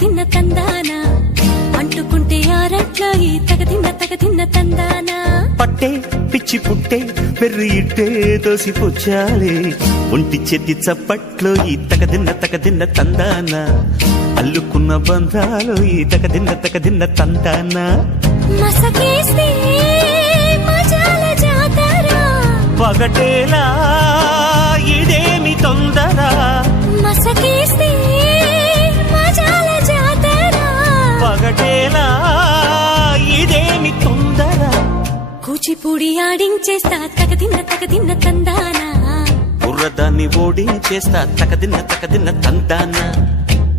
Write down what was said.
తగదిన్న తందానా అంటుకుంటే ఆరట్లో ఈ తగదిన్న తందానా పట్టే పిచ్చి పుట్టే వెర్రి ఇట్టే దోసి పుచ్చాలే ఒంటి చెట్టి చప్పట్లో ఈ తగదిన్న తందానా అల్లుకున్న బంధాలు ఈ తగదిన్న తందానా మసకేస్తే మజాల జాతర పగటేలా ఇదేమి తొందర మసకేస్తే మజాల జాతర పగటేలా ఇదేమి తొందర కూచిపూడి ఆడించేస్తా తగదిన్న తందానా బుర్రదాన్ని ఓడించేస్తా తగదిన్న తందానా